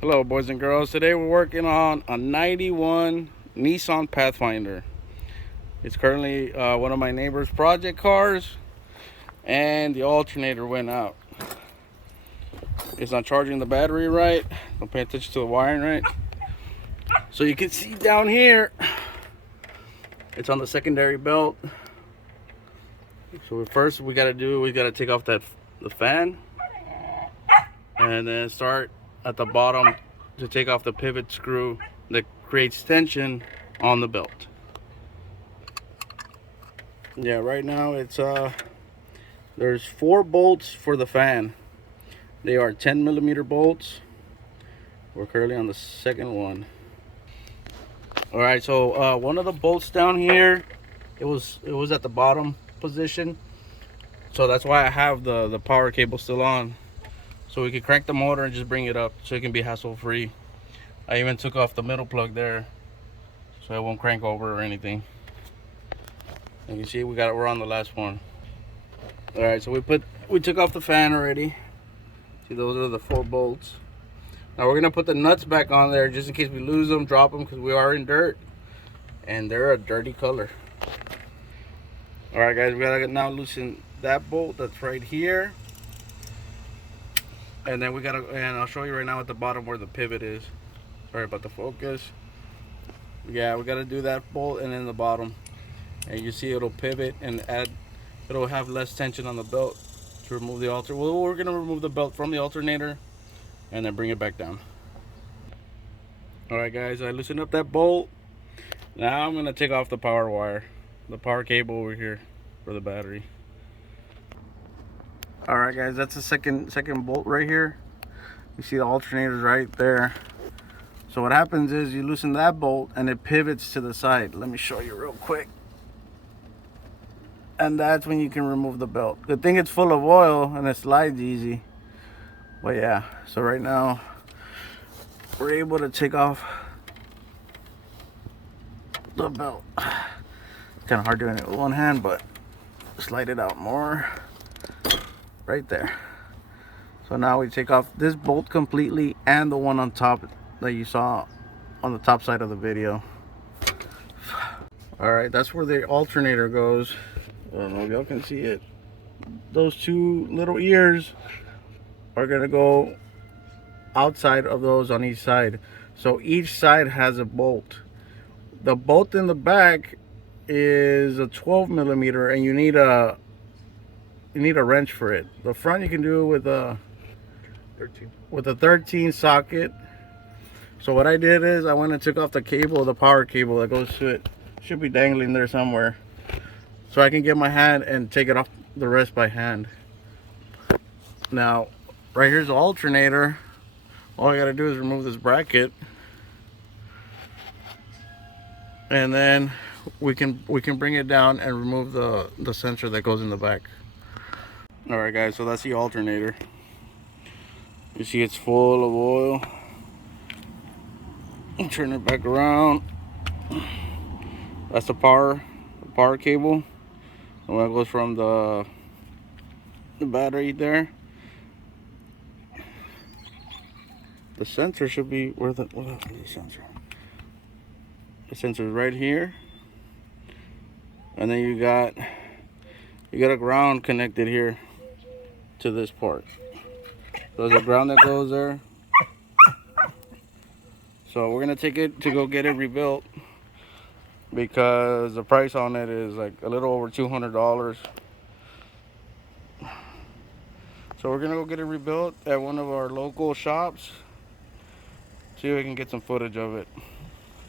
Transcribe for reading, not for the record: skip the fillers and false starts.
Hello boys and girls, today we're working on a 91 Nissan Pathfinder. It's currently one of my neighbor's project cars and the alternator went out. It's not charging the battery right, don't pay attention to the wiring right. So you can see down here, it's on the secondary belt. So first we gotta take off the fan and then start at the bottom to take off the pivot screw that creates tension on the belt. Yeah, right now it's there's 4 bolts for the fan. They are 10mm bolts. We're currently on the second one. All right, so one of the bolts down here, it was at the bottom position, so that's why I have the power cable still on, so we can crank the motor and just bring it up so it can be hassle free. I even took off the middle plug there so it won't crank over or anything. And you see we're on the last one. All right, so we took off the fan already. See, those are the 4 bolts. Now we're gonna put the nuts back on there just in case we lose them, drop them, because we are in dirt and they're a dirty color. All right guys, we gotta now loosen that bolt that's right here. And then and I'll show you right now at the bottom where the pivot is. Sorry about the focus. Yeah, we gotta do that bolt and then the bottom. And you see it'll pivot and it'll have less tension on the belt to remove the alternator. Well, we're gonna remove the belt from the alternator and then bring it back down. All right guys, I loosened up that bolt. Now I'm gonna take off the power wire, the power cable over here for the battery. All right guys, that's the second bolt right here. You see the alternator's right there. So what happens is you loosen that bolt and it pivots to the side. Let me show you real quick. And that's when you can remove the belt. Good thing it's full of oil and it slides easy. But yeah, so right now we're able to take off the belt. It's kind of hard doing it with one hand, but slide it out more. Right there. So now we take off this bolt completely and the one on top that you saw on the top side of the video. All right, that's where the alternator goes. I don't know if y'all can see it. Those 2 little ears are gonna go outside of those on each side. So each side has a bolt. The bolt in the back is a 12mm and you need a wrench for it. The front you can do with a 13 socket. So what I did is I went and took off the cable, the power cable that goes to it. Should be dangling there somewhere. So I can get my hand and take it off the rest by hand. Now, right here's the alternator. All I gotta do is remove this bracket. And then we can bring it down and remove the sensor that goes in the back. All right guys, so that's the alternator. You see it's full of oil. Turn it back around. That's the power cable. And that goes from the battery there. The sensor should be where's the sensor? The sensor is right here. And then you got a ground connected here to this part. So there's a ground that goes there. So we're gonna take it to go get it rebuilt because the price on it is like a little over $200. So we're gonna go get it rebuilt at one of our local shops. See if we can get some footage of it.